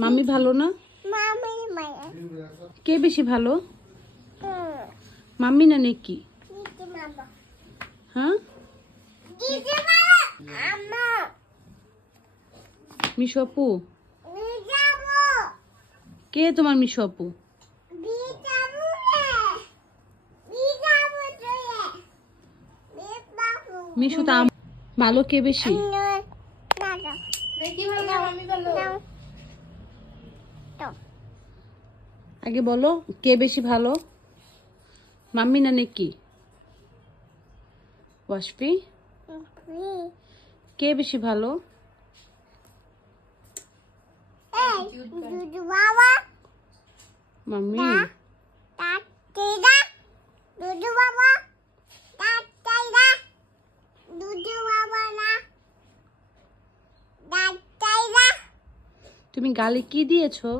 Mummy ভালো না? কে বেশি ভালো, মাম্মি না নেকি? হ্যাঁ, মিশু আপু। কে তোমার মিশু আপু? মিশু তা ভালো, কে বেশি? আগে বলো কে বেশি ভালো, মাম্মি না নেকি? ওয়াশফি, কে বেশি ভালো? মাম্মি। তুমি গালে কি দিয়েছো?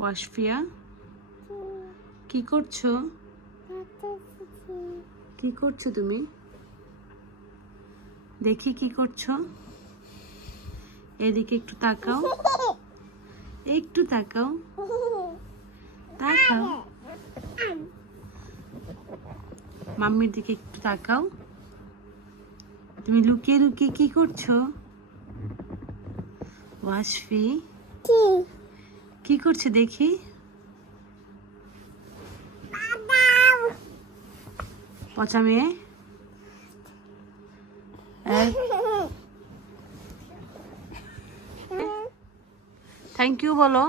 ওয়াশফিয়া, কি করছো? কি করছো তুমি? দেখি কি করছো। এদিকে একটু তাকাও, একটু তাকাও, তাকাও। মাম্মির দিকে একটু তাকাও। তুমি লুকিয়ে লুকিয়ে কি করছো? ওয়াশফি, কি করছো দেখি। পচা মেয়ে। থ্যাংক ইউ বলো।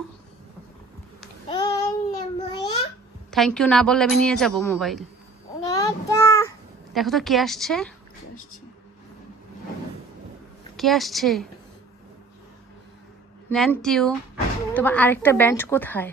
থ্যাংক ইউ না বললে আমি নিয়ে যাব মোবাইল। দেখো তো কে আসছে, কে আসছে। ন্যান্টিউ, তোমার আরেকটা ব্যান্ড কোথায়?